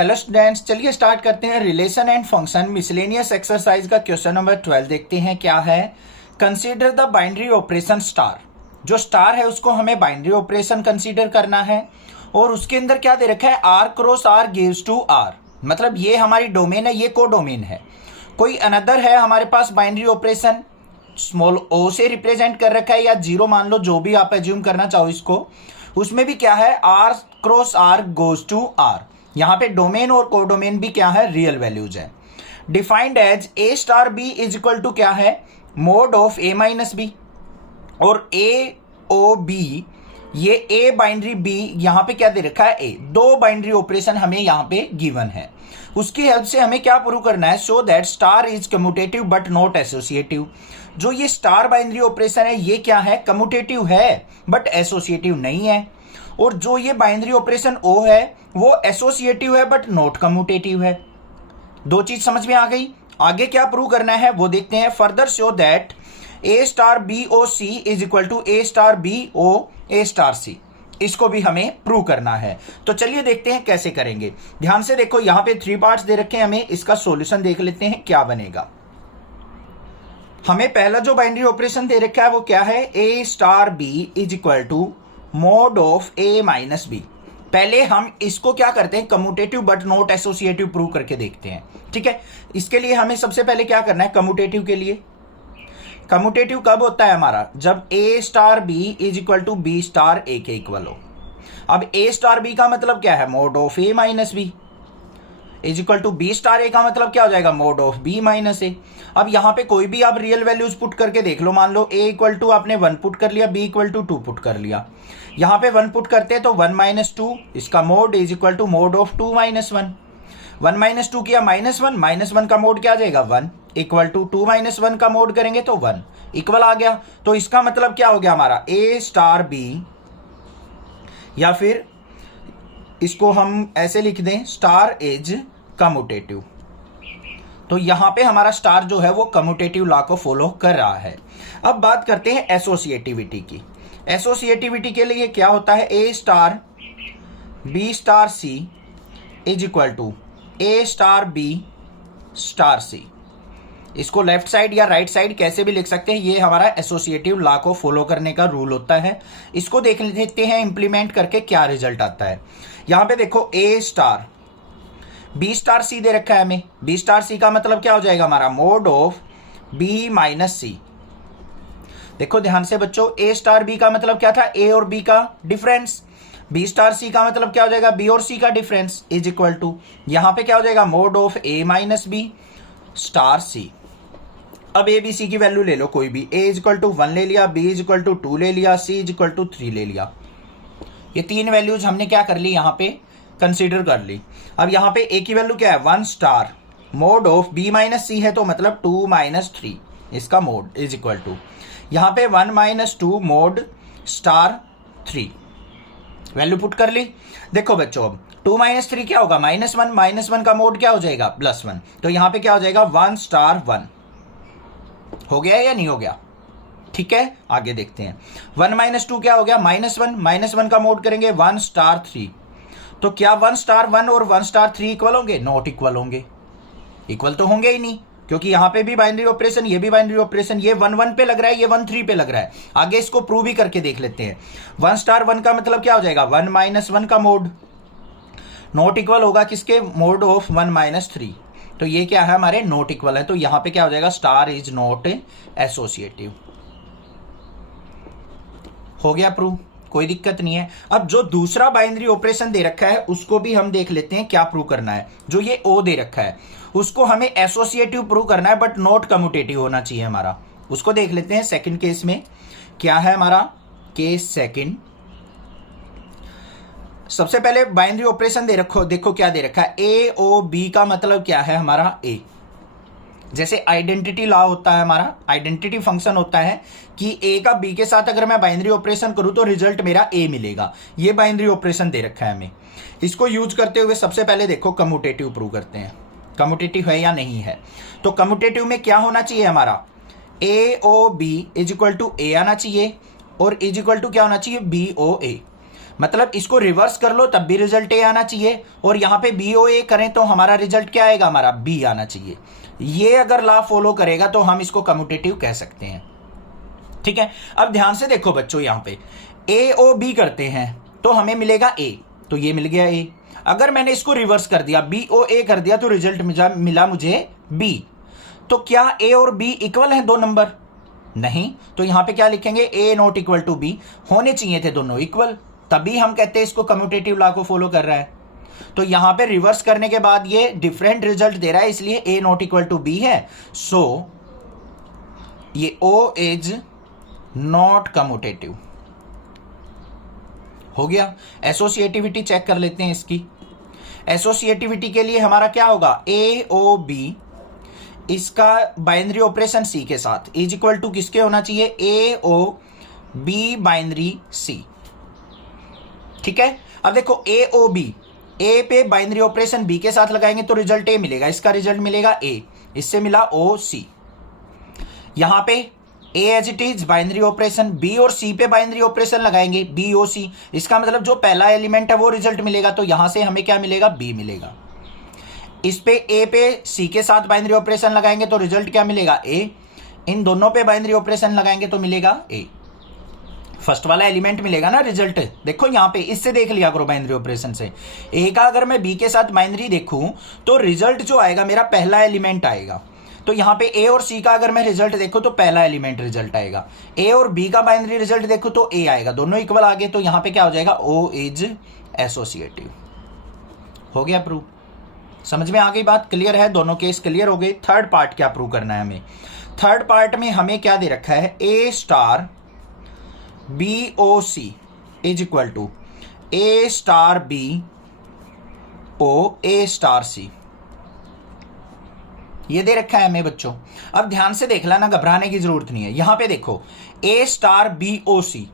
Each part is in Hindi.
हेलो स्टूडेंट्स, चलिए स्टार्ट करते हैं relation and function miscellaneous exercise का क्वेश्चन नंबर 12 देखते हैं क्या है। Consider the binary operation star. जो स्टार है उसको हमें बाइनरी ऑपरेशन कंसीडर करना है और उसके अंदर क्या दे रखा है, R cross R gives to R. मतलब ये हमारी डोमेन है, ये को डोमेन है। कोई अनदर है हमारे पास बाइनरी ऑपरेशन, स्मॉल ओ से रिप्रेजेंट कर रखा है या जीरो मान लो, जो भी आप एज्यूम करना चाहो इसको। उसमें भी क्या है, R cross R goes to R. यहां पे डोमेन और कोडोमेन भी क्या है, रियल वैल्यूज है। Defined as a star B is equal to क्या है, mod of A minus b. और ए ओ बी, ये ए बाइनरी बी, यहां पे क्या दे रखा है, ए। दो बाइनरी ऑपरेशन हमें यहां पे गिवन है। उसकी हेल्प से हमें क्या प्रूव करना है, show that star is commutative but not associative. जो ये स्टार बाइनरी ऑपरेशन है ये क्या है, कम्यूटेटिव है बट एसोसिएटिव नहीं है। और जो ये बाइनरी ऑपरेशन ओ है वो एसोसिएटिव है बट नॉट कम्यूटेटिव है। दो चीज समझ में आ गई। आगे क्या प्रूव करना है वो देखते हैं। Further show that A star B O C is equal to A star B O A star C. इसको भी हमें प्रूव करना है। तो चलिए देखते हैं कैसे करेंगे। ध्यान से देखो, यहां पे 3 पार्ट्स दे रखे हैं, हमें इसका सॉल्यूशन देख लेते हैं क्या बनेगा। हमें पहला जो बाइनरी ऑपरेशन दे रखा है वो क्या है, A star B is equal to mod of A minus B. पहले हम इसको क्या करते हैं, commutative but not associative prove करके देखते हैं। ठीक है, इसके लिए हमें सबसे पहले क्या करना है, कम्यूटेटिव के लिए। कम्यूटेटिव कब होता है हमारा, जब A star B is equal to B star A के इक्वल हो। अब ए स्टार बी का मतलब क्या है, mod of A minus B is equal to B star A का मतलब क्या हो जाएगा, mod of B minus A. अब यहां पे कोई भी आप रियल वैल्यूज पुट करके देख लो। मान लो ए इक्वल टू आपने 1 पुट कर लिया, बी इक्वल टू 2 पुट कर लिया। यहां पे 1 पुट करते हैं तो 1 माइनस 2, इसका mod is equal to mod of 2 minus 1। 1 minus 2 किया -1, -1 का मोड क्या आ जाएगा, 1 इक्वल टू 2 माइनस 1 का मोड करेंगे तो 1 इक्वल आ गया। तो इसका मतलब क्या हो गया हमारा, ए स्टार बी, या फिर इसको हम ऐसे लिख दें, स्टार इज कम्यूटेटिव। तो यहां पे हमारा स्टार जो है वो कम्यूटेटिव लॉ को फॉलो कर रहा है। अब बात करते हैं एसोसिएटिविटी की। एसोसिएटिविटी के लिए क्या होता है, A star B star C is equal to A star B star C. इसको लेफ्ट साइड या राइट साइड कैसे भी लिख सकते हैं, ये हमारा एसोसिएटिव लॉ को फॉलो करने का रूल होता है। इसको देख लेते हैं इंप्लीमेंट करके क्या रिजल्ट आता है। यहां पे देखो, ए स्टार बी स्टार सी दे रखा है हमें। बी स्टार सी का मतलब क्या हो जाएगा हमारा, मोड ऑफ बी माइनस सी। देखो ध्यान से बच्चों, ए स्टार बी का मतलब क्या था, ए और बी का डिफरेंस। बी स्टार सी का मतलब क्या हो जाएगा, बी और सी का डिफरेंस इज इक्वल टू, यहां पे क्या हो जाएगा, mod of A minus B star C. अब ए बी सी की वैल्यू ले लो कोई भी। ए इज इक्वल टू 1 ले लिया, बी इज इक्वल टू 2 ले लिया, सी इज इक्वल टू 3 ले लिया। ये 3 वैल्यूज हमने क्या कर ली, यहां पे कंसीडर कर ली। अब यहां पे ए की वैल्यू क्या है, 1 star, mod of B minus C है तो मतलब 2 माइनस 3, इसका मोड इज इक्वल टू, यहां पे 1 minus 2 mode star 3, value put कर ली। देखो बच्चों, अब 2 माइनस 3 क्या होगा, -1, -1 का मोड क्या हो जाएगा, +1। तो यहां पे क्या हो जाएगा, 1 स्टार 1। हो गया या नहीं हो गया, ठीक है। आगे देखते हैं। 1 माइनस 2 क्या हो गया, -1, -1 का मोड करेंगे 1 स्टार 3। तो क्या 1 स्टार 1 और 1 स्टार 3 इक्वल होंगे, नॉट इक्वल होंगे। इक्वल तो होंगे ही नहीं, क्योंकि यहां पे भी बाइनरी ऑपरेशन, ये भी बाइनरी ऑपरेशन, ये 1 1 पे लग रहा है, ये 1 3 पे लग रहा है। आगे इसको प्रूव भी करके देख लेते हैं। 1 स्टार 1 का मतलब क्या हो जाएगा, 1 माइनस 1 का मोड, नॉट इक्वल होगा किसके, मोड ऑफ 1 माइनस 3। तो ये क्या है, हमारे नॉट इक्वल है। तो यहां पे क्या हो जाएगा, स्टार इज नॉट एसोसिएटिव। हो गया प्रूव, कोई दिक्कत नहीं है। अब जो दूसरा बाइनरी ऑपरेशन दे रखा है उसको भी हम देख लेते हैं क्या प्रूव करना है। जो ये ओ दे रखा है उसको हमें एसोसिएटिव प्रूव करना है बट नॉट कम्यूटेटिव होना चाहिए हमारा। उसको देख लेते हैं सेकंड केस में क्या है हमारा, केस सेकंड। सबसे पहले बाइनरी ऑपरेशन दे रखो, देखो क्या दे रखा है, ए ओ बी का मतलब क्या है हमारा, ए। जैसे आइडेंटिटी लॉ होता है हमारा, आइडेंटिटी फंक्शन होता है कि ए का बी के साथ अगर मैं बाइनरी ऑपरेशन करूं तो रिजल्ट मेरा ए मिलेगा। ये बाइनरी ऑपरेशन दे रखा है हमें। इसको यूज करते हुए सबसे पहले देखो कम्यूटेटिव प्रूव करते हैं, कम्यूटेटिव है या नहीं है। तो कम्यूटेटिव में क्या होना चाहिए हमारा, A O B is equal to A आना चाहिए और इज इक्वल टू क्या होना चाहिए, बी ओ ए। मतलब इसको रिवर्स कर लो तब भी रिजल्ट ए आना चाहिए, और यहां पे बी ओ ए करें तो हमारा रिजल्ट क्या आएगा, हमारा बी आना चाहिए। ये अगर लॉ फॉलो करेगा तो हम इसको कम्यूटेटिव कह सकते हैं। ठीक है, अब ध्यान से देखो बच्चों, यहां पे ए ओ बी करते हैं तो हमें मिलेगा ए, तो ये मिल गया ए। अगर मैंने इसको रिवर्स कर दिया, बी ओ ए कर दिया, तो रिजल्ट मिला मुझे बी। तो क्या ए और बी इक्वल हैं दो नंबर? नहीं, तो यहां पे क्या लिखेंगे, ए नॉट इक्वल टू बी। होने चाहिए थे दोनों इक्वल, तभी हम कहते हैं इसको कम्यूटेटिव लॉ को फॉलो कर रहा है। तो यहां पे रिवर्स करने के बाद ये डिफरेंट रिजल्ट दे रहा है, इसलिए ए नॉट इक्वल टू बी है। सो ये ओ इज नॉट कम्यूटेटिव हो गया। एसोसिएटिविटी चेक कर लेते हैं इसकी। एसोसिएटिविटी के लिए हमारा क्या होगा, ए ओ बी, इसका बाइनरी ऑपरेशन सी के साथ इज इक्वल टू किसके होना चाहिए, ए ओ बी बाइनरी सी। ठीक है, अब देखो ए ओ बी, ए पे बाइनरी ऑपरेशन बी के साथ लगाएंगे तो रिजल्ट ए मिलेगा, इसका रिजल्ट मिलेगा ए, इससे मिला ओ सी। यहां पे A as it is binary operation, B और सी पे बाइनरी ऑपरेशन लगाएंगे बी ओ सी, इसका मतलब जो पहला एलिमेंट है वो रिजल्ट मिलेगा, तो यहां से हमें क्या मिलेगा, बी मिलेगा। इस पे ए पे सी के साथ बाइनरी ऑपरेशन लगाएंगे तो रिजल्ट क्या मिलेगा, ए। इन दोनों पे बाइनरी ऑपरेशन लगाएंगे तो मिलेगा ए, फर्स्ट वाला एलिमेंट मिलेगा ना रिजल्ट। देखो यहां पे इससे देख लिया करो बाइनरी ऑपरेशन से, ए का अगर मैं बी के साथ बाइनरी देखूं तो रिजल्ट जो आएगा मेरा पहला एलिमेंट आएगा। तो यहां पे ए और सी का अगर मैं रिजल्ट देखूं तो पहला एलिमेंट रिजल्ट आएगा, ए और बी का बाइनरी रिजल्ट देखूं तो ए आएगा, दोनों इक्वल आ गए, तो यहां पे क्या हो जाएगा, ओ इज एसोसिएटिव। हो गया प्रूव। समझ में आ गई बात, क्लियर है, दोनों केस क्लियर हो गए। थर्ड पार्ट क्या प्रूव करना है हमें। थर्ड पार्ट में हमें क्या दे रखा है, A star B O C is equal to A star B O A star C, ये दे रखा है हमें बच्चों। अब ध्यान से देख लेना, घबराने की जरूरत नहीं है। यहां पे देखो ए स्टार बी ओ सी,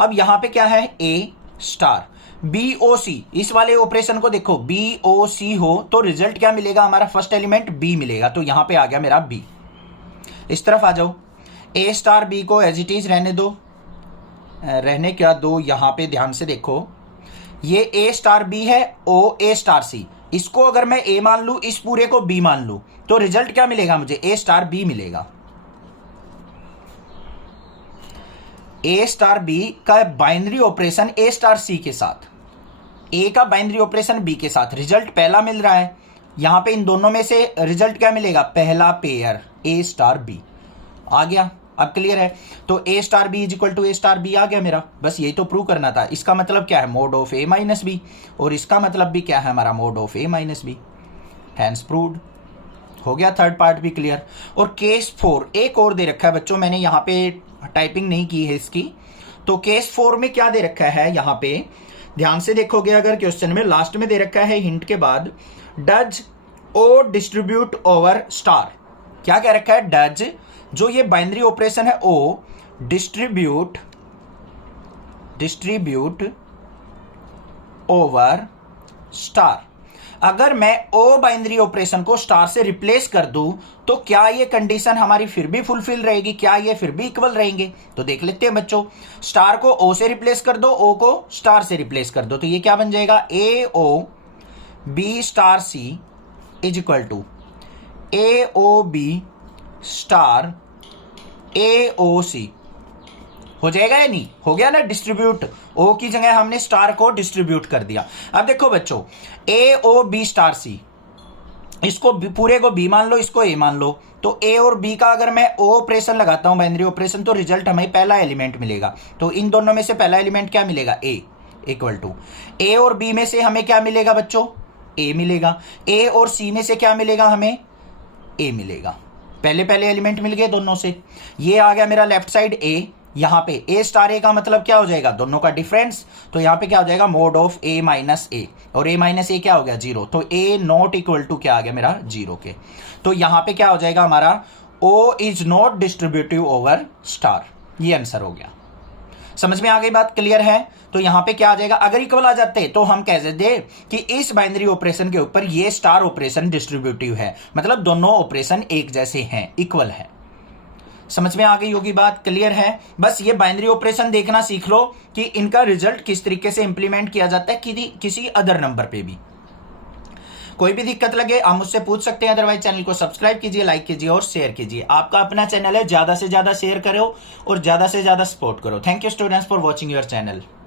अब यहां पे क्या है, ए स्टार बी ओ सी, इस वाले ऑपरेशन को देखो बी ओ सी हो तो रिजल्ट क्या मिलेगा, हमारा फर्स्ट एलिमेंट बी मिलेगा, तो यहां पे आ गया मेरा बी। इस तरफ आ जाओ, ए स्टार बी को एज इट इज रहने दो, रहने क्या दो। यहां पे ध्यान से देखो, ये ए स्टार बी है, ओ ए स्टार सी, इसको अगर मैं ए मान लू, इस पूरे को बी मान लू, तो रिजल्ट क्या मिलेगा मुझे, ए स्टार बी मिलेगा। ए स्टार बी का बाइनरी ऑपरेशन ए स्टार सी के साथ, ए का बाइनरी ऑपरेशन बी के साथ, रिजल्ट पहला मिल रहा है। यहां पे इन दोनों में से रिजल्ट क्या मिलेगा, पहला पेयर ए स्टार बी आ गया। अब क्लियर है, तो A star B is equal to A star B आ गया मेरा, बस यही तो प्रूव करना था। इसका मतलब क्या है, mod of A minus b, और इसका मतलब भी क्या है हमारा, mod of A minus b, hence proved. हो गया थर्ड पार्ट भी क्लियर। और केस 4 एक और दे रखा है बच्चों, मैंने यहाँ पे टाइपिंग नहीं की है इसकी। तो केस 4 में क्या दे रखा है, यहाँ पे ध्यान से देखोगे अगर क्वेश्चन में लास्ट में दे रखा है हिंट के बाद, does o distribute over star. क्या कह रखा है, डज जो ये बाइनरी ऑपरेशन है ओ डिस्ट्रीब्यूट ओवर स्टार। अगर मैं ओ बाइनरी ऑपरेशन को स्टार से रिप्लेस कर दूं तो क्या ये कंडीशन हमारी फिर भी फुलफिल रहेगी, क्या ये फिर भी इक्वल रहेंगे? तो देख लेते हैं बच्चों, स्टार को ओ से रिप्लेस कर दो, ओ को स्टार से रिप्लेस कर दो, तो ये क्या बन जाएगा, A O B star C is equal to A O B star A O C. हो जाएगा या नहीं, हो गया ना डिस्ट्रीब्यूट, ओ की जगह हमने स्टार को डिस्ट्रीब्यूट कर दिया। अब देखो बच्चों, ए ओ बी स्टार सी, इसको पूरे को बी मान लो, इसको ए मान लो, तो ए और बी का अगर मैं ओ ऑपरेशन लगाता हूं बाइनरी ऑपरेशन, तो रिजल्ट हमें पहला एलिमेंट मिलेगा। तो इन दोनों में से पहला एलिमेंट क्या मिलेगा, ए इक्वल टू ए और बी में से हमें क्या मिलेगा बच्चों, ए मिलेगा। ए और सी में से क्या मिलेगा हमें, ए मिलेगा। पहले एलिमेंट मिल गए दोनों से। ये आ गया मेरा लेफ्ट साइड ए, यहां पे ए स्टार ए का मतलब क्या हो जाएगा, दोनों का डिफरेंस, तो यहां पे क्या हो जाएगा, मोड ऑफ ए माइनस ए, और ए माइनस ए क्या हो गया, जीरो, तो ए नॉट इक्वल टू क्या आ गया मेरा, जीरो के। तो यहां पे क्या हो जाएगा हमारा, o is not distributive over star, ये आंसर हो गया। समझ में आ गई बात, क्लियर है? तो यहां पे क्या आ जाएगा, अगर इक्वल आ जाते तो हम कह देते कि इस बाइनरी ऑपरेशन के ऊपर ये स्टार ऑपरेशन डिस्ट्रीब्यूटिव है, मतलब दोनों ऑपरेशन एक जैसे हैं, इक्वल है। समझ में आ गई होगी बात, क्लियर है। बस ये बाइनरी ऑपरेशन देखना सीख लो कि इनका रिजल्ट किस तरीके से इंप्लीमेंट किया जाता है किसी अदर नंबर पे भी। कोई भी दिक्कत लगे आप मुझसे पूछ सकते हैं, अदरवाइज चैनल को सब्सक्राइब कीजिए, लाइक कीजिए और शेयर कीजिए। आपका अपना चैनल है, ज्यादा से ज्यादा शेयर करो और ज्यादा से ज्यादा सपोर्ट करो। Thank you students for watching your channel.